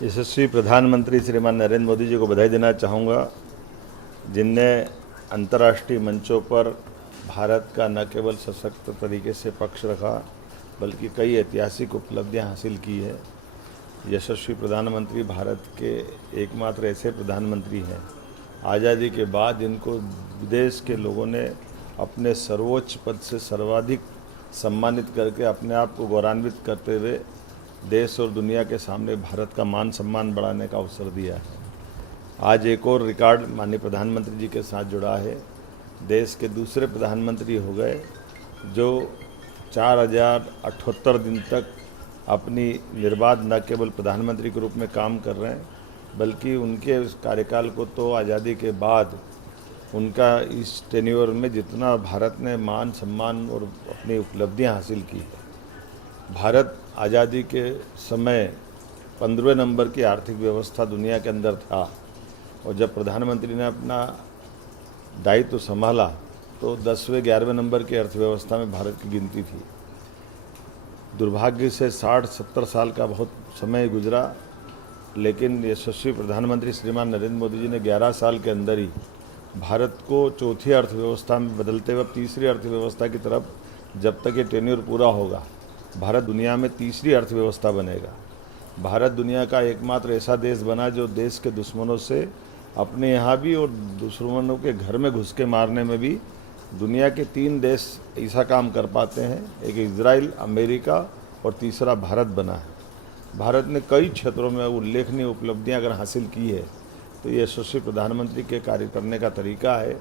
यशस्वी प्रधानमंत्री श्रीमान नरेंद्र मोदी जी को बधाई देना चाहूँगा, जिनने अंतर्राष्ट्रीय मंचों पर भारत का न केवल सशक्त तरीके से पक्ष रखा बल्कि कई ऐतिहासिक उपलब्धियां हासिल की है। यशस्वी प्रधानमंत्री भारत के एकमात्र ऐसे प्रधानमंत्री हैं आज़ादी के बाद जिनको विदेश के लोगों ने अपने सर्वोच्च पद से सर्वाधिक सम्मानित करके अपने आप को गौरवान्वित करते हुए देश और दुनिया के सामने भारत का मान सम्मान बढ़ाने का अवसर दिया है। आज एक और रिकॉर्ड माननीय प्रधानमंत्री जी के साथ जुड़ा है। देश के दूसरे प्रधानमंत्री हो गए जो 4078 दिन तक अपनी निर्बाध न केवल प्रधानमंत्री के रूप में काम कर रहे हैं बल्कि उनके उस कार्यकाल को तो आज़ादी के बाद उनका इस टेन्योर में जितना भारत ने मान सम्मान और अपनी उपलब्धियां हासिल की है। भारत आज़ादी के समय 15वें नंबर की आर्थिक व्यवस्था दुनिया के अंदर था और जब प्रधानमंत्री ने अपना दायित्व संभाला तो 10वें 11वें नंबर की अर्थव्यवस्था में भारत की गिनती थी। दुर्भाग्य से 60-70 साल का बहुत समय गुजरा, लेकिन यशस्वी प्रधानमंत्री श्रीमान नरेंद्र मोदी जी ने 11 साल के अंदर ही भारत को चौथी अर्थव्यवस्था में बदलते हुए तीसरी अर्थव्यवस्था की तरफ, जब तक ये टेन्योर पूरा होगा भारत दुनिया में तीसरी अर्थव्यवस्था बनेगा। भारत दुनिया का एकमात्र ऐसा देश बना जो देश के दुश्मनों से अपने यहाँ भी और दुश्मनों के घर में घुस के मारने में भी दुनिया के 3 देश ऐसा काम कर पाते हैं। एक इजराइल, अमेरिका और तीसरा भारत बना है। भारत ने कई क्षेत्रों में उल्लेखनीय उपलब्धियां अगर हासिल की है तो ये यशस्वी प्रधानमंत्री के कार्य करने का तरीका है।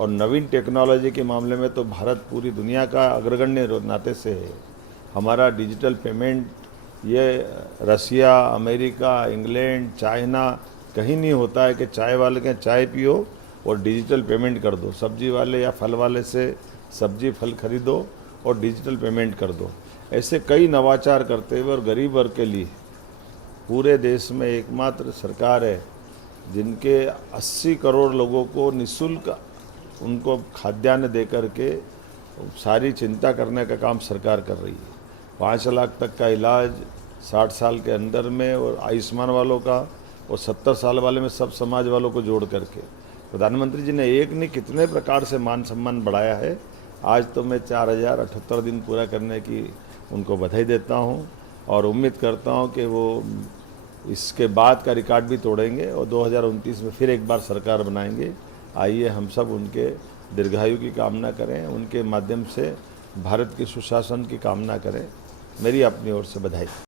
और नवीन टेक्नोलॉजी के मामले में तो भारत पूरी दुनिया का अग्रगण्य नाते से है। हमारा डिजिटल पेमेंट ये रसिया, अमेरिका, इंग्लैंड, चाइना कहीं नहीं होता है कि चाय वाले के चाय पियो और डिजिटल पेमेंट कर दो, सब्जी वाले या फल वाले से सब्जी फल खरीदो और डिजिटल पेमेंट कर दो। ऐसे कई नवाचार करते हुए और गरीब वर्ग के लिए पूरे देश में एकमात्र सरकार है जिनके 80 करोड़ लोगों को निःशुल्क उनको खाद्यान्न दे करके सारी चिंता करने का काम सरकार कर रही है। 5 लाख तक का इलाज 60 साल के अंदर में और आयुष्मान वालों का और 70 साल वाले में सब समाज वालों को जोड़ करके प्रधानमंत्री जी ने एक नहीं कितने प्रकार से मान सम्मान बढ़ाया है। आज तो मैं 4078 दिन पूरा करने की उनको बधाई देता हूं और उम्मीद करता हूं कि वो इसके बाद का रिकॉर्ड भी तोड़ेंगे और 2029 में फिर एक बार सरकार बनाएंगे। आइए हम सब उनके दीर्घायु की कामना करें, उनके माध्यम से भारत के सुशासन की कामना करें। मेरी अपनी ओर से बधाई।